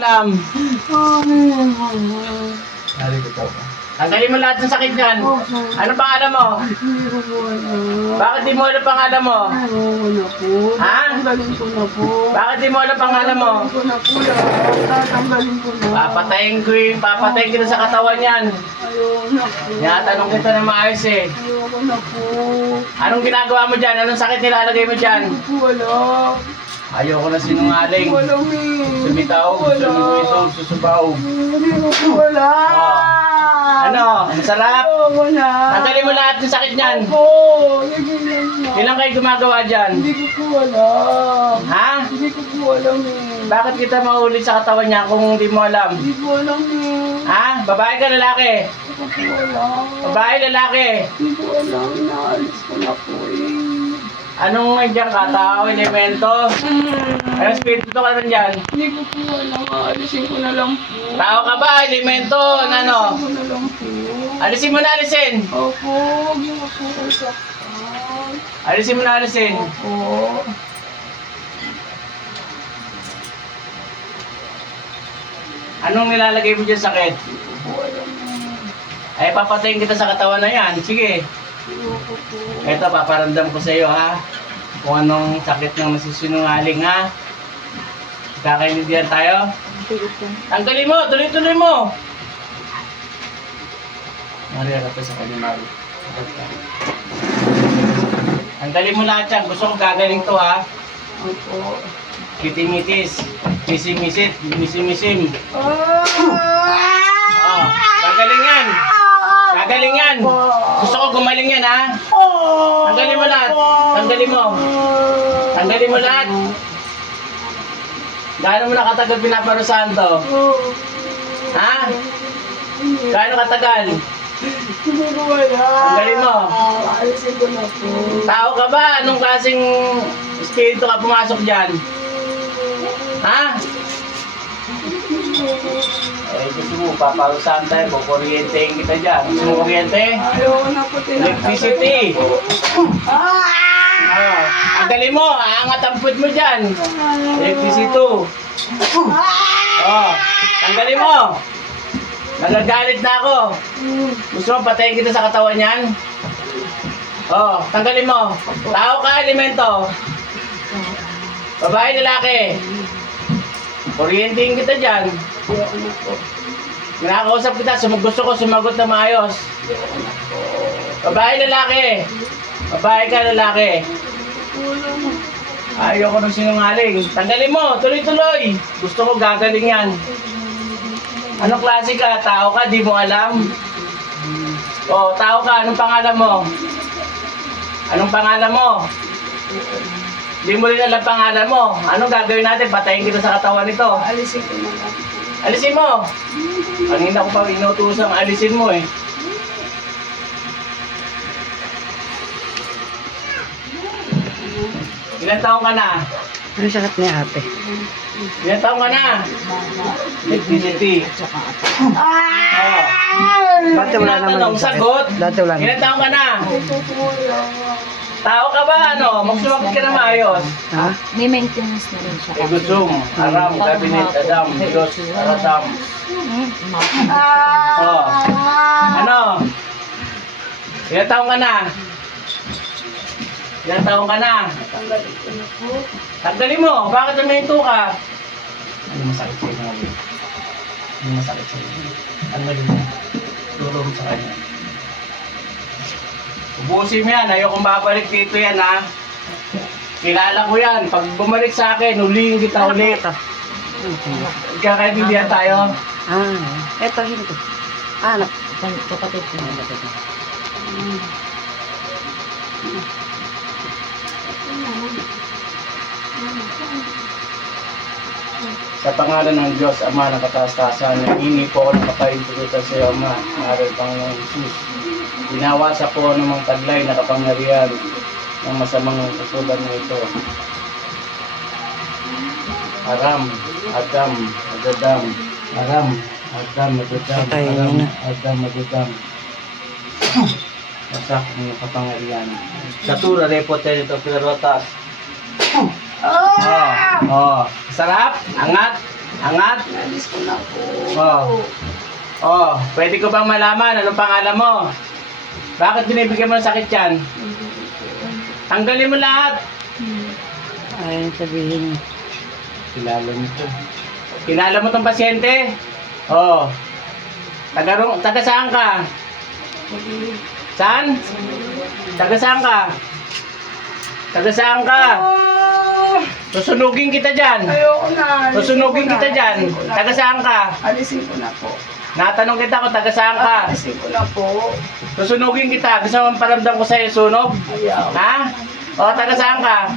Alam. Tanggalin mo lahat ng sakit yan. Ano pangalan mo? Hindi ko po alam. Bakit di mo alam pangalan mo? Ayoko na po. Ha? Tatanggalin ko na po. Bakit di mo alam pangalan mo? Tatanggalin ko na po lahat. Tatanggalin ko na. Papatayin kita sa katawan yan. Ayoko na po. Tinatanong kita na maayos eh. Ayoko na po. Anong ginagawa mo dyan? Anong sakit nilalagay mo dyan? Hindi ko alam. Ayoko na sinungaling. Hindi ko alam eh. Sumitaw, sumito, susubaw. Hindi ko po alam. Ano? Masarap? Ayoko na. Tanggalin mo lahat ng sakit niyan. Opo. Nagilan na. Ilang kayo gumagawa dyan? Hindi ko po alam. Ha? Hindi ko po alam eh. Bakit kita maulit sa katawan niya kung hindi mo alam? Hindi ko alam eh. Ha? Babae ka, lalaki? Hindi ko po alam. Babae, lalaki? Hindi ko alam. Inaalis ko na po eh. Anong nandiyan ka? Tao, elemento? Anong spirito ka naman dyan? Hindi ko po alam. Aalisin ko na lang po. Tao ka ba? Elemento? Ano? Aalisin ko na lang po. Alisin mo na, alisin! Opo. Huwag niyo po kayo saktan. Alisin mo na, alisin! Opo. Anong nilalagay mo dyan sakit? Hindi ko po alam eh. Ay, papatayin kita sa katawan na yan. Sige. Ayoko po. Ito, paparamdam ko sa iyo, ha? Kung anong sakit ng nasisinungaling, ha? Kakaintindihan tayo? Tanggalin mo! Tuloy-tuloy mo! Maria, rato sa kanya, Mari. Tanggalin mo lahat yan. Gusto ko gagaling to, ha? Opo. Kitimitis. Misimisit. Misimisim. Ah! Oh, gagaling yan! Gagaling yan! Gusto ko gumaling yan, ha? Tanggalin mo lahat. Tanggalin mo. Tanggalin mo lahat. Gaano mo nakatagal pinaparusahan to? Ha? Gaano katagal? Hindi ko alam. Tanggalin mo. Aalisin ko na po. Tao ka ba? Anong klaseng espiritu ka pumasok dyan? Ha? Eh, gusto mo, paparusahan tayo. Kukuryentehin kita dyan. Gusto mo kuryente? Ayoko na po Electricity. Oh, tanggalin mo. Aangat ang foot mo dyan. Electricity. Oh, tanggalin mo. Nagagalit na ako. Gusto mo patayin kita sa katawan yan? Oh, tanggalin mo. Tao ka, elemento. Babae, lalaki. Kuryentehin kita dyan. Ayoko na po. Nakakausap kita, gusto ko sumagot na maayos. Babae, lalaki. Babae ka, lalaki. Ayoko nang sinungaling. Tanggalin mo, tuloy-tuloy. Gusto ko gagaling yan. Anong klase ka? Tao ka, di mo alam? O, tao ka, anong pangalan mo? Anong pangalan mo? Di mo rin alam pangalan mo. Anong gagawin natin? Patayin kita sa katawan nito. Aalisin ko na lang. Alisin mo! Kanina ko pa inutusang alisin mo eh. Ilan taong ka na? Ano sakit ni ate? Ilan taong ka na? Electricity. Oh. Dati wala naman Tinatanong, yung sakit. sagot. Dati wala Ilan naman. taong ka na? Ito po lang. Tao ka ba ano? Magsumakit ka na maayos. Ha? May maintenance na rin siya. Egusum, Aram, Cabinet, Adam, Diyos, Aratam. Oh. Ano? Ilan taong ka na? Ilan taong ka na? Tanggalin ko na po. Tanggalin mo! Bakit naminto ka? Ano masakit sa'yo na ulit? Ano masakit sa'yo? Ano rin yan? Turo mo sa kanya. Ubusin mo yan. Ayokong babalik dito yan, ha? Kilala ko yan. Pag bumalik sa akin, ulihin kita ulit. Kakaintindihan tayo. Ah, eto hindi. Ah, anak. Kapatid ko na. Sa pangalan ng Diyos, Ama ng kataas-taasan, hindi po ako nakapaintulutan sa iyo, Ama, ng Panginoong Jesus. Binawasa po ng mga taglay na kapangyarihan ng masamang katulad na ito. Aram, Adam, Adadam, Aram, Adam, Adadam, Aram, Adam, Adadam. Masak ng kapangyarihan. Katura, repote nito, pilarotas. Oh, sarap, angat. Angat? Inalis ko na po. Oh, pwede ko bang malaman anong pangalan mo? Bakit binibigyan mo ng sakit yan? Tanggalin mo lahat. Ayaw sabihin. Kilala mo to. Kilala mo tong pasyente? Oo. Taga saan ka? Saan? Taga saan ka? Taga saan ka? Susunugin kita dyan. Ayoko na. Susunugin kita dyan. Taga saan ka? Alisin ko na po. Natanong kita kung taga saan ka. Alisin ko na po. Susunugin kita. Gusto mo paramdam ko sa'yo sunog? Ayaw. Ha? O, taga saan ka?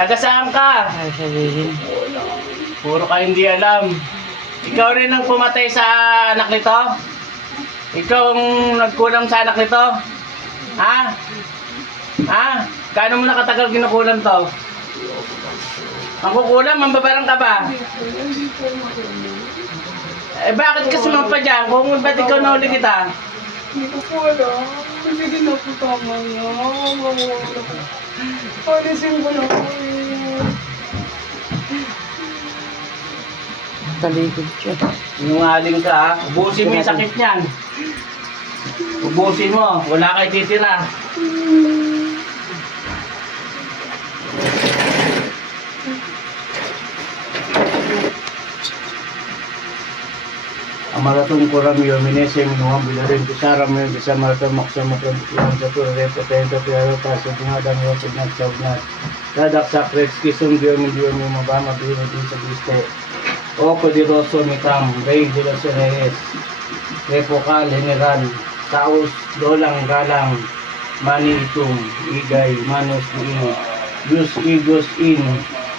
Taga saan ka? Ayaw sabihin. Puro ka hindi alam. Ikaw rin ang pumatay sa anak nito? Ikaw ang nagkulam sa anak nito? Ha? Ha? Gaano mo nakatagal kinukulam to? Ang kukulam, mambabarang ka ba? Eh bakit ka sumampa dyan? Kung ba't ikaw nahuli kita? Hindi ko po alam. Sige na po tama niya. Alisin ko na po eh. Talikod siya. Sinungaling ka ha? Ubusin mo yung sakit niyan. Ubusin mo. Wala kayo titira. Amaratong kuram yo minese minuang bilarin kusaram yo bisa maratong maksama kan sa pura repotento pero paso tingadang yo pignat saugnat dadak sakret kisum yo mo mabama biro din sa biste o poderoso ni Cam Rey de los Reyes Repokal General Saus Dolang Galang Mani Itum Igay Manos In Yus Igos In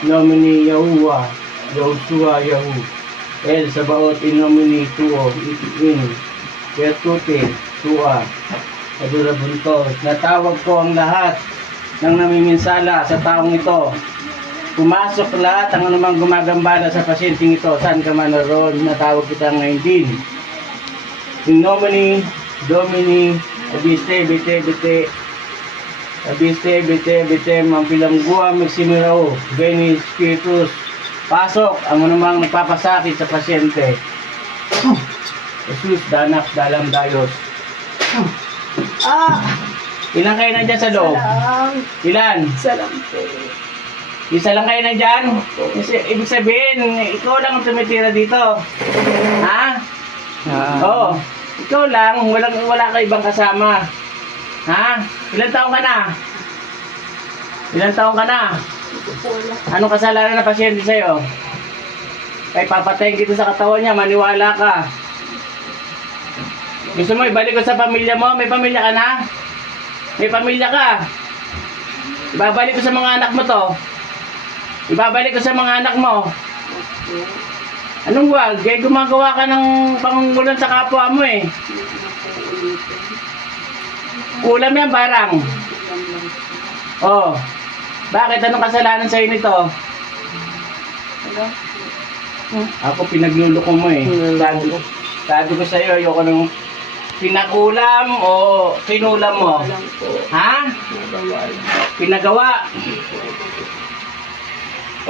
Nomini Yahuwa Yahushua Yahu El Sabaot in nomine tuo in Vertute tua Adura Buntos. Natawag ko ang lahat ng namiminsala sa taong ito. Pumasok lahat ang anumang gumagambala sa pasyenteng ito. Saan ka man naroon, natawag kita ngayon din. In nomine Domini Abiste Bite Bite Abiste Bite Bite Mampilanggua Magsimirao Beni Spiritus. Pasok ang anumang nagpapasakit sa pasyente. Jesus, danak, dalam, dayos. Ilan kayo nandyan sa loob? Salam. Ilan? Salam po. Isa lang kayo nandyan? Kasi, ibig sabihin, ikaw lang ang tumitira dito. Ha? Oo. Ikaw lang, wala ka ibang kasama. Ha? Ilan taong ka na? Ilan taong ka na? Anong kasalanan ng pasyente sa'yo? Kaya papatayin kita sa katawan niya, maniwala ka. Gusto mo ibalik ko sa pamilya mo? May pamilya ka na? May pamilya ka? Ibabalik ko sa mga anak mo to. Ibabalik ko sa mga anak mo. Anong wag? Kaya gumagawa ka ng pangungulan sa kapwa mo eh. Kulam yan, barang. Oh. Bakit? Anong kasalanan sa'yo nito? Ako pinagluloko mo eh. Sabi ko sa'yo, ayoko nung pinakulam o kinulam mo. Ha? Pinagawa.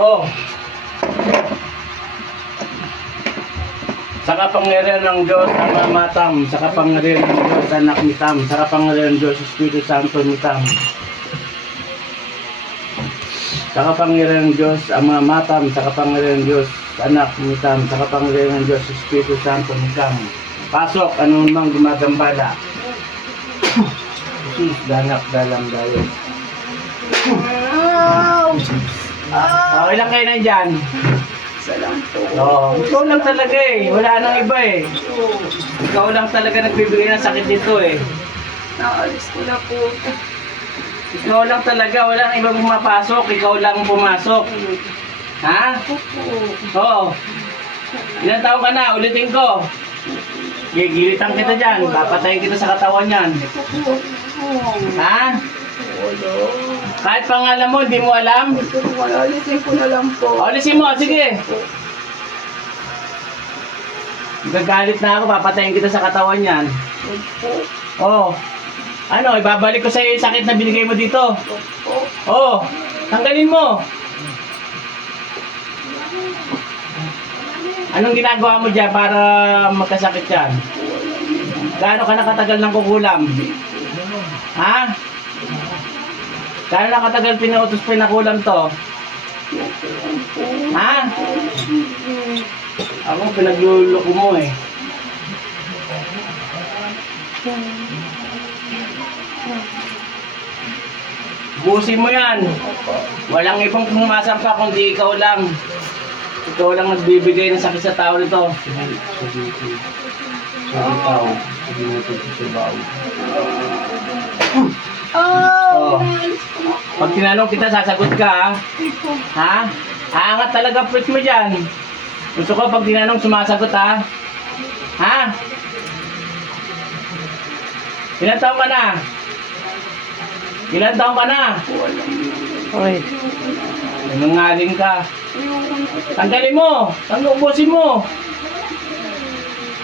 Oh. Sa kapangyarihan ng Diyos ang mamatam, sa kapangyarihan ng Diyos anak ni Tam, sa kapangyarihan ng Diyos Espiritu Santo ni Tam. Sa kapangyarihan ng Diyos ang mga matam, sa kapangyarihan ng Diyos anak ni Tam, sa kapangyarihan ng Diyos Espiritu Santo ni Tam. Pasok, anong mang gumagambala. Jesus, danak, dalang, dayo. Oh, ilang kayo nandyan? Salam po. Oo, ikaw lang talaga eh. Wala nang iba eh. Ikaw lang talaga nagbibigay ng sakit dito eh. Naalis ko na po. Ikaw lang talaga, wala nang iba pumapasok. Ikaw lang pumasok. Ha? Oo. Ilang taon ka na? Ulitin ko. Gigilitan kita dyan. Papatayin kita sa katawan yan. Ha? Kahit pangalan mo, hindi mo alam? Alisin ko na lang po. Alisin mo, sige. Gagalit na ako, papatayin kita sa katawan yan. Oo. Ano, ibabalik ko sa iyo yung sakit na binigay mo dito. Oo. Tanggalin mo. Anong ginagawa mo dyan para magkasakit yan? Gaano ka nakatagal ng kukulam? Ha? Gaano nakatagal pinautos pinakulam to? Ha? Ako pinagluloko mo eh. Busin mo yan. Walang ibang pumasampa kundi ikaw lang. Ikaw lang nagbibigay ng sakit sa tao nito. Oh. Pag tinanong kita, sasagot ka ha? Ha? Aangat talaga puwit mo dyan. Gusto ko pag tinanong, sumasagot ha? Ha? Ilan taon ka na? Ilan taon ka na? Oy, Nangangaling ka. Tanggalin mo! Ubusin mo!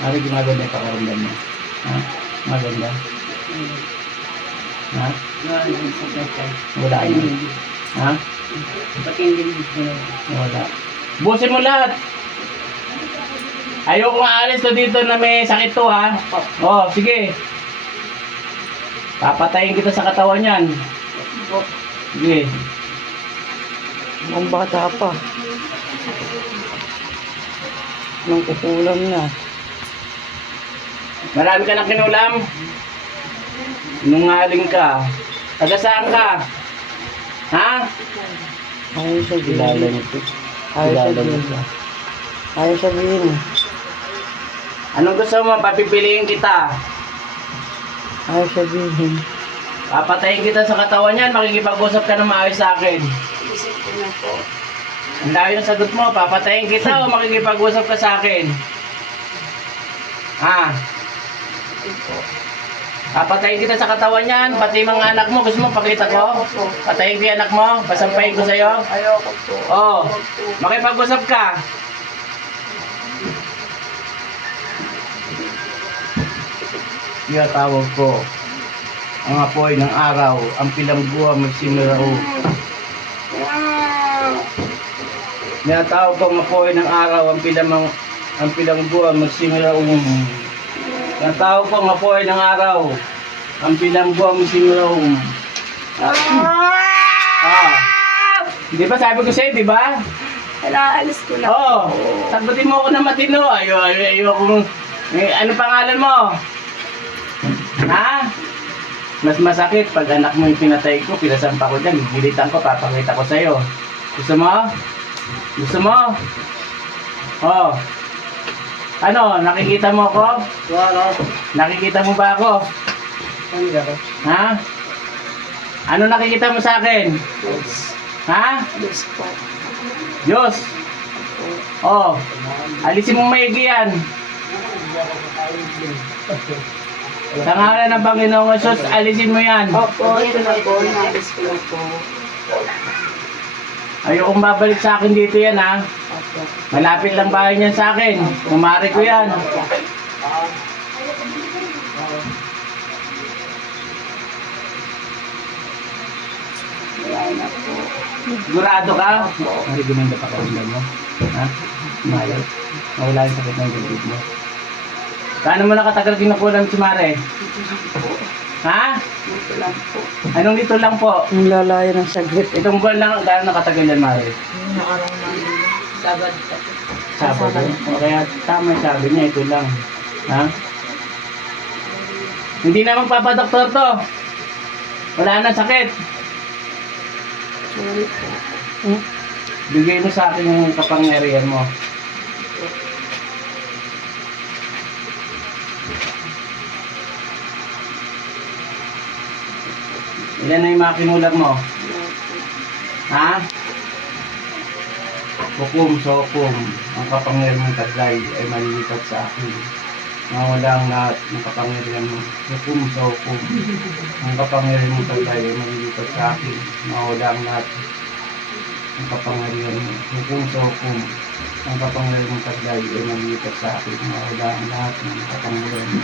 Ano ginaganda yung pakaramdam mo? Ha? Maganda? Ha? Wala yun. Ha? Wala. Ubusin mo lahat! Ayoko maalis to dito na may sakit to ha. Oh, sige. Papatayin kita sa katawan yan. Sige. ang bata pa. Nang kukulam na. Marami ka ng kinulam. Nungaling ka. Taga saan ka? Ha? Ayaw sabihin. nito. Ayaw sabihin. Ayaw sabihin. Anong gusto mo? Papipiliin kita. Ayaw sabihin. Papatayin kita sa katawan yan. Makikipag-usap ka na maayos sa akin. Ang dami yung sagot mo. Papatayin kita o makikipag-usap ka sa akin? Ha? Papatayin kita sa katawan yan. Pati mga anak mo. Gusto mo pakita ko? Patayin ko yung anak mo. Pasampayin ko sa'yo. Ayoko po. Oo. Makipag-usap ka. Tawag ko ang apoy ng araw, ang pilangguha magsimulao. Tawag ko ang apoy ng araw, ang pilangguha magsimulao. Tawag ko ang apoy ng araw, ang pilangguha magsimulao. Di ba sabi ko sa'yo, di ba? Alaalis ko na. Oo. Sagutin mo ako na matino. Ayoko. Ano pangalan mo? Ha? Mas masakit pag anak mo yung pinatay ko, pinasampa ko dyan, gilitan ko, papakita ko sa'yo. Gusto mo? Gusto mo? Oh. Ano, nakikita mo ako? Nakikita mo ba ako? Ha? Ano nakikita mo sa akin? Ha? Yes po. Diyos! Oh, alisin mo maigi yan. Sa ngalan ng Panginoong Jesus, alisin mo yan. Opo, ito na po. Inaalis ko na po. Ayokong babalik sa akin dito yan ha. Malapit lang bahay niyan sa akin. Kumari ko yan. Sigurado ka? Hindi gumanda pa kaundan mo. Ha? Malay. Mawala yung sakit ng dibdib mo. Paano mo nakatagal kinukulam si Mare? Ha? Ito lang po. Anong dito lang po? Ang lalayo ng saglit. Itong buwan lang, gaano nakatagal yan, Mare? Sabado. O kaya tama yung sabi niya, ito lang. Ha? Hindi na magpapadoktor to. Wala na sakit. Sorry po. Bigay mo sa akin yung kapangyarihan mo. Ilan na yung mga kinulag mo? Ha? Hukom sa hukom. Ang kapangyarihan mong taglay ay malilipat sa akin. Mawala ang lahat ng kapangyarihan mo. Hukom sa hukom. Ang kapangyarihan mong taglay ay malilipat sa akin. Mawala ang lahat ng kapangyarihan mo. Hukom sa hukom. Ang kapangyarihan mong taglay ay malilipat sa akin. Mawala ang lahat ng kapangyarihan mo.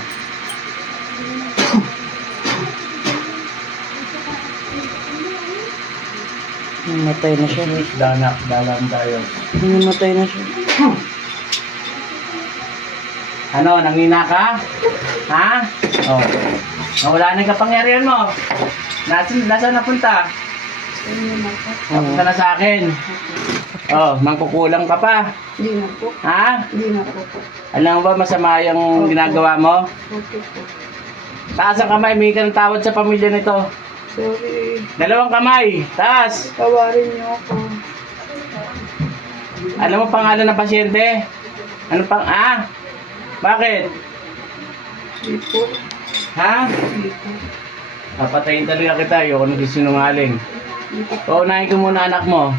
Namatay na siya. Danak, dalam tayo. Namatay na siya. Ano, nangina ka? Ha? Oh. Nawala na yung kapangyarihan mo. Nasaan napunta? Sa inyo na po. Napunta na sa akin. Oh, mangkukulang ka pa. Hindi na po. Ha? Hindi na po po. Alam mo ba masama yung ginagawa mo? Okay po. Taas ang kamay, may ka ng tawad sa pamilya nito. Sorry. Dalawang kamay, taas. Tawarin niyo ako. Alam mo pangalan ng pasyente? Ano pang, Bakit? Hindi po. Ha? Hindi po. Papatayin talaga kita, ayoko nagsisinungaling. Hindi po. Paunahin ko muna anak mo.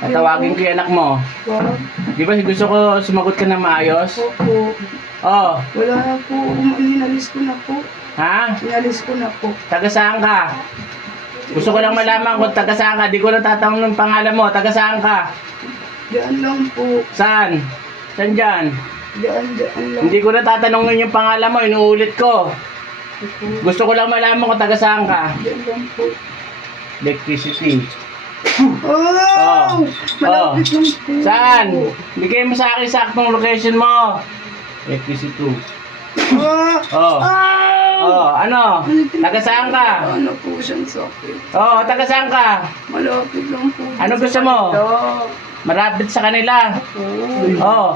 Tatawagin ko yung anak mo. Wow. Di ba gusto ko sumagot ka ng maayos? Opo. Oh, Wala na po. Inalis ko na po. ha? Inalis ko na po. Taga saan ka? Gusto ko lang malaman kung taga saan ka. Di ko na tatanong ng pangalan mo. Taga saan ka? Diyan lang po. Saan? Saan dyan? Diyan lang. Hindi ko na tatanungin yung pangalan mo. Inuulit ko. Gusto ko lang malaman kung taga saan ka. Diyan lang po. Electricity. Oh! Malapit lang po. Saan? Bigay mo sa akin saktong location mo. Electricity. Oh. Ano? Taga saan ka? Ano po siyang sakit? Oh, taga saan ka? Malapit lang po. Ano gusto mo? Marapit sa kanila. Oh.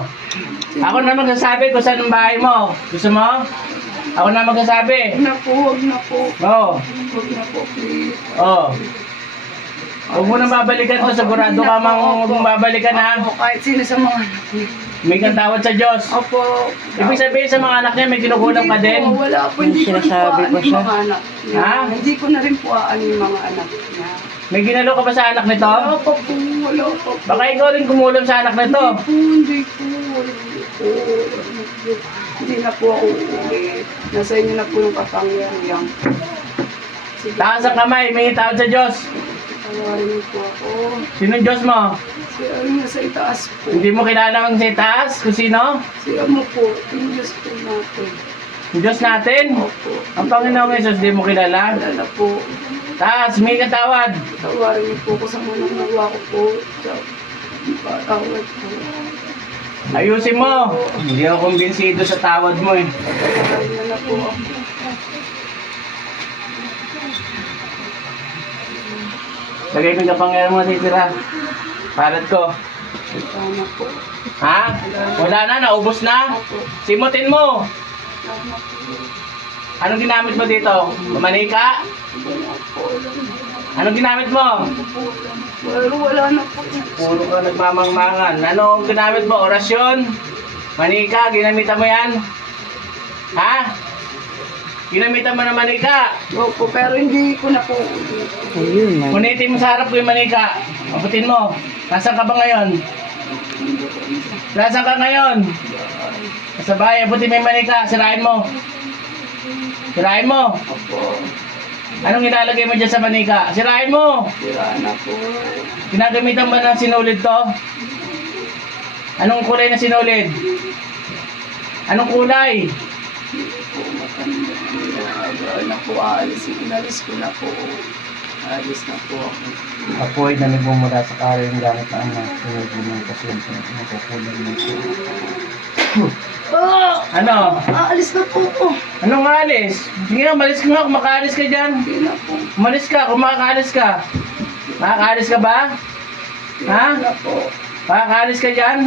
Ako na magsasabi kung saan ang bahay mo. Gusto mo? Ako na magsasabi. Huwag na po, huwag na po. Oh. Huwag na po, please. Oh. Huwag mo nang babalikan to. Sigurado ka mang babalikan ha. Opo, kahit sino sa mga anak niya. May kang tawad sa Diyos. Opo. Ibig sabihin sa mga anak niya may kinukulang ka din. Hindi po, wala po. Hindi ko rin po Sinasabi aanin ko siya. yung mga anak niya. Ha? Hindi ko na rin po aanin yung mga anak niya. May ginalo ka ba sa anak nito? Wala pa po, wala pa po. Baka ikaw rin kumulam sa anak nito. Hindi po. Hindi na po ako uuwi. Nasa inyo na po yung kapangyarihan. Sige, Taas ang kamay, may tawad sa Diyos. tawarin niyo po ako. Sinong Diyos mo? Si ano nasa itaas po. Hindi mo kilala ang sa taas? Kung sino? Si ano po, yung Diyos po natin. Yung Diyos natin? Opo. Ang Panginoong Jesus, di mo kilala? Alala po. Taas, may katawad. Tawarin niyo po ko sa munang nawa ko po. Patawad po. Ayusin mo. Hindi ako kumbinsido sa tawad mo eh. Tawarin niyo na po ako. Lagay mo yung kapangyarihan mo titira. Palad ko. Tama po. Ha? Wala na, naubos na. Opo. Simutin mo. Tama po. Anong ginamit mo dito? Manika? Wala po. Anong ginamit mo? Wala na po. Puro ka nagmamangmangan. Anong ginamit mo? Orasyon? Manika? Ginamitan mo yan? Ha? Ginamitan mo na manika? Opo, pero hindi ko na po. Ayun, man. Punitin mo sa harap ko yung manika. Abutin mo. Nasaan ka ba ngayon? Nasaan ka ngayon? Sa bahay, abutin mo yung manika. Sirain mo. Sirain mo. Opo. Anong ilalagay mo dyan sa manika? Sirain mo. Sira na po. Ginagamitan ba ng sinulid to? Anong kulay na sinulid? Anong kulay? Po, matanda. Na po, aalis. Inalis ko na po. Aalis na po ako. Apoy na nagmumula sa kare yung gamit na anak. Sunod ng pasyente. Nakukulang mo ito. Ano? Aalis na po po. Anong alis? Sige nga, malis ka nga. Kumakaalis ka dyan. Hindi na po. Umalis ka, kumakaalis ka. Makakaalis ka ba? Ha? Hindi na po. Makakaalis ka dyan?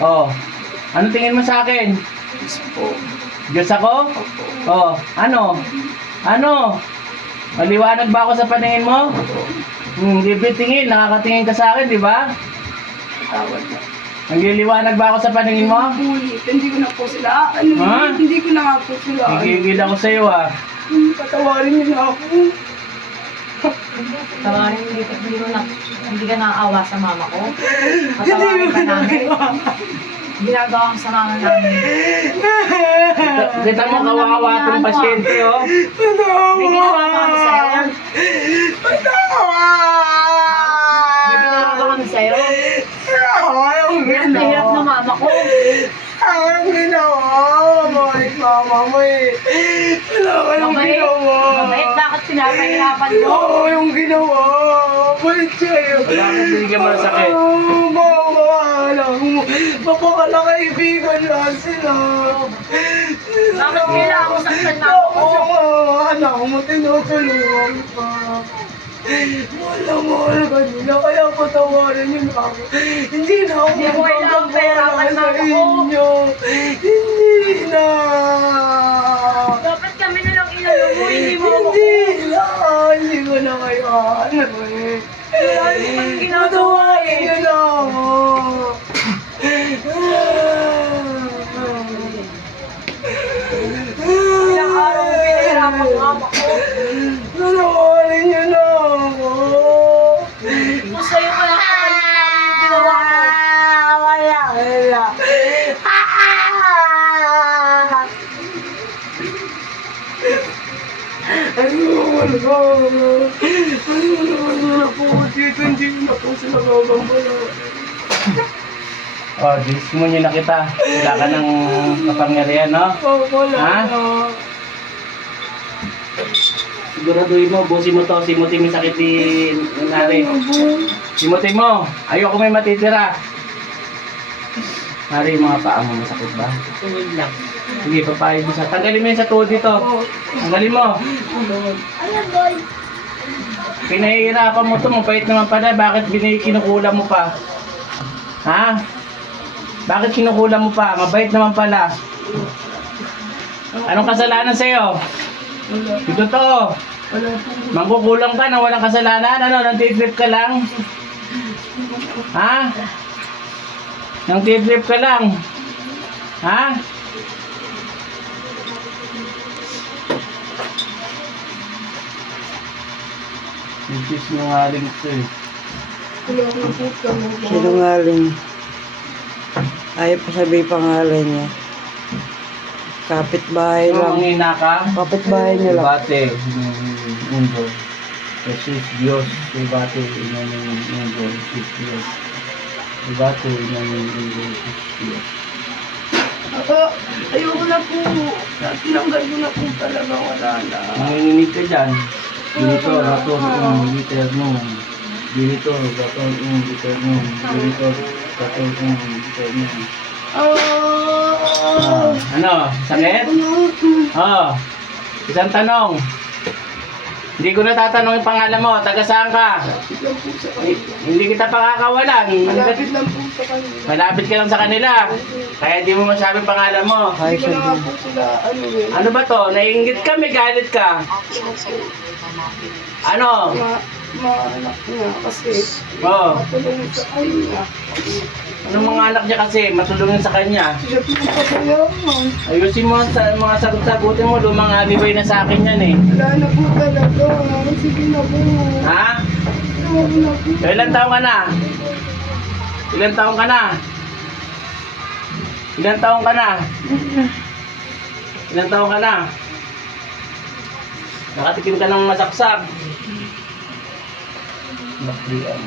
Oh. Ano tingin mo sa akin? Yes po. Diyos ako? Opo. Oh. Ano? Ano? Maliwanag ba ako sa paningin mo? Hindi tingin. Nakakatingin ka sa akin, di ba? Tawad na. Nagliliwanag ba ako sa paningin mo? Bulit. Hindi ko na po sila. Ano, Ha? hindi ko na nga po sila. Gigigil ako sa iyo ah. Patawarin niyo na ako. Tawarin hindi ka naaawa sa mama ko. Patawarin ka namin. Ginagawa ang sama namin. Kita mo kawawa itong pasyente oh. May ginawa ka kami sa'yo. May ginawa ka kami sa'yo. Hirap na hirap na mama ko. Ang ginawa mo, mama mo eh. Wala ka yung Mabait. ginawa. Mabait, bakit pinapahirapan mo? Oo, yung ginawa. Bait sa'yo. Wala akong binigyan mo ng sakit. Bawa, Mapakalakaibigan lang sila. Bakit kailangan mo saktan na Tapos ako? yung mga anak mo, tinutulungan pa. Mahal na mahal ka nila, kaya patawarin niyo na ako. Hindi na ako Hindi mo kailangan pera ka magpapawala na sa ako. inyo. Hindi na. Dapat kami na lang inalo mo, hindi mo ako. Hindi na. Hindi ko na kayo ano eh. Wala naman ginagawa Patawarin niyo na ako. Ilang araw mo pinahirapan ang mama ko. Patawarin niyo na ako. Kung sa'yo ko lang kapalit namin yung ginawa ko. Wala. Ano na po dito, hindi na po sila gagambala. Oh, mo niyo na kita. Wala ka ng kapangyarihan, no? Wala Ha? na. Siguraduhin mo, busin mo to. Simutin mo yung sakit ni Nari. Simutin mo. Ayoko may matitira. Nari, mga paa mo masakit ba? Sige, papayag mo sa... Tanggalin mo yun sa tuhod dito. Tanggalin mo. Pinahihirapan mo to, mapait naman pala. Bakit kinukulam mo pa? Ha? Bakit kinukulam mo pa? Mabait naman pala. Anong kasalanan sa'yo? Ito to. Mangkukulam ka na walang kasalanan? Ano? Nang-trip ka lang? Ha? Nang-trip ka lang? Ha? Sinungaling ito eh. Sinungaling. Ayaw pa sabihin pangalan niya. Kapitbahay Ano, lang. manghina ka? Kapitbahay niya lang. Bate, mundo. Jesus Dios, bate, mundo, Jesus Dios. Bate, mundo, Jesus Dios. Ayoko na po. Tinanggal ko na po talaga. Wala na. Nanginginig ka dyan. Dito, rato, liter mo. Dito, rato, liter mo. Dito, rato, liter mo. Ano? Sakit? Oh. Isang tanong. Hindi ko na tatanong yung pangalan mo. Taga saan ka? Hindi kita pakakawalan. Malapit lang po sa kanila. Malapit ka lang sa kanila. Kaya di mo masabi pangalan mo. Ayaw Hindi ko na nga sabihin. po sila ano eh. Ano ba to? Naiingit ka, may galit ka. Ano? Maanak niya kasi Oh. matulong sa kanya. Anong mga anak niya kasi? Matulungin sa kanya. Siya pinagpapayaman. Ayusin mo sa mga sagot-sagutin mo. Lumang alibay na sa akin yan eh. Wala na po talaga. Sige na po. Ha? Huwag na po. Ilan taong ka na? Ilan taong ka na? Ilan taong ka na? Ilan taong ka na? Nakatikim ka ng masaksak. Baklian.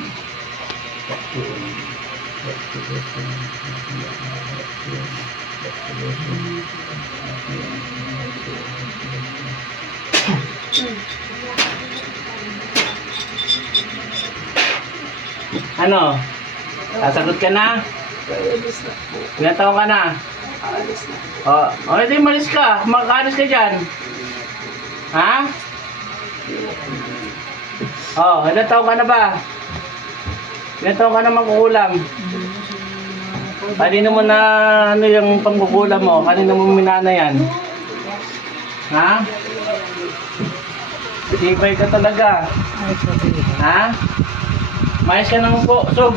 Ano? Sasagot ka na? Alis na po. Ilan taong ka na? Alis na. Edi malis ka. Makakalis ka dyan. Ha? Ilan taong ka na ba? Ilan taong ka na magkukulam? Kanino mo na ano yung pangkukulam mo? Kanino mo minana yan? Ha? Tibay ka talaga. Ayaw sabihin. Ha? Mayas ka naman po. So,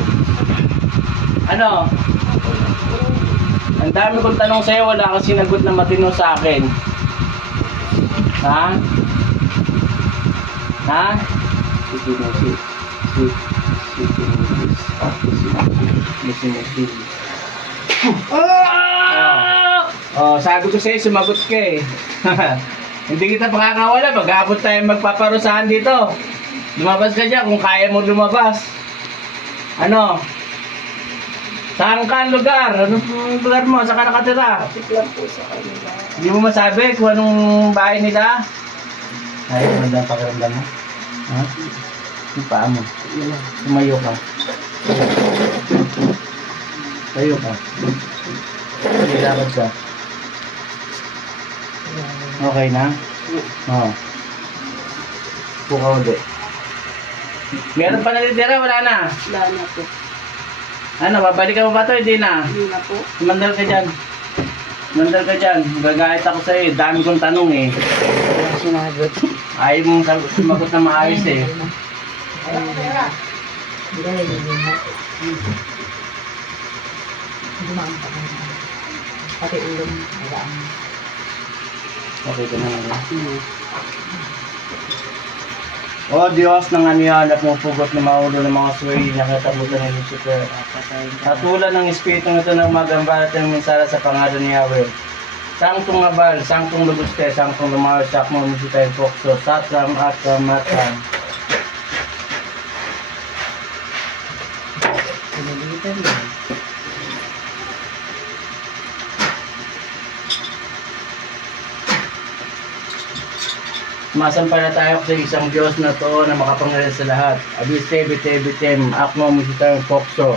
ano? Ang dami kong tanong sa'yo, wala kang sinagot na matino sa akin. Ha? Ha? Sige mo si. Sabi ko sa'yo, sumagot ka eh. Hindi kita pakakawala, mag-aabot tayo magpaparusahan dito. Lumabas ka dyan kung kaya mo lumabas. Ano? Saan ka ang lugar? Anong lugar mo? Saan ka nakatira? Kapit lang po sa kanila. Hindi mo masabi kung anong bahay nila? Ay, magandang pakiramdam mo. Ha? Yung paa mo. Tumayo ka. Tayo ka. Ilakad ka. Okay na? Oo. Puka ulit. Meron pa natitira, wala na. Wala na po. Ano, babalikan mo ba ito? Hindi na. Hindi na po. Mandal ka dyan. Mandal ka dyan. Gagahit ako sa'yo. Dami kong tanong eh. Walang sinagot. Ayaw mong sumagot na maayos eh. Hindi ka nalilima. Dumaan pa ka. Pati ulo mo. Wala. Okay ka na nga. O Diyos, nang anihanap mong pugot na maulo ng mga suway, nakatabutan ng Lucifer. Hatulan ng Espiritu ito ng magambalat ng minsala sa pangalan ni Yahweh. Sangtong Abal, Sangtong Luguste, Sangtong Lumar, Sakmo, Musitay, Pokso, Satram at Ramatan. Pinalitan lang. Masampalataya ko sa isang Diyos na to na makapangyarihan sa lahat. Abiste, bite, bitem, Akmo, Musitay, Pokso.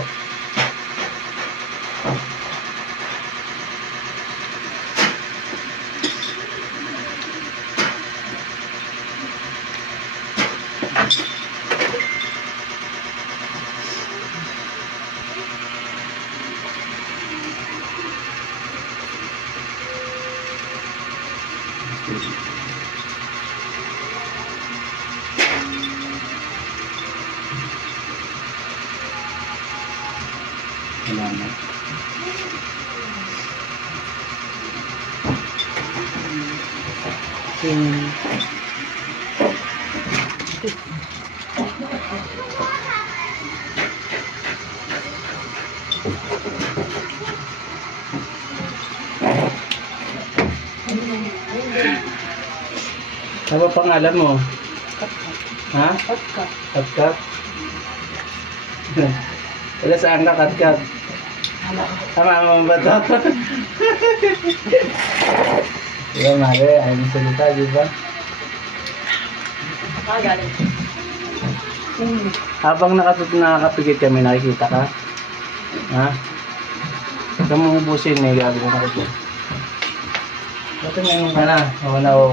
Salamat. Ano ba pangalan mo? Ha? Pagka. Katkat? Wala saan ka, Katkat? Tama mo ba ito? Diba, Mare? Ayaw mo salita, di ba? Galing. Habang nakakapigit kami, nakikita ka? Ha? Ito mong ubusin, may gagawin ako dyan. Ito, meron ka na. Oo na, oo.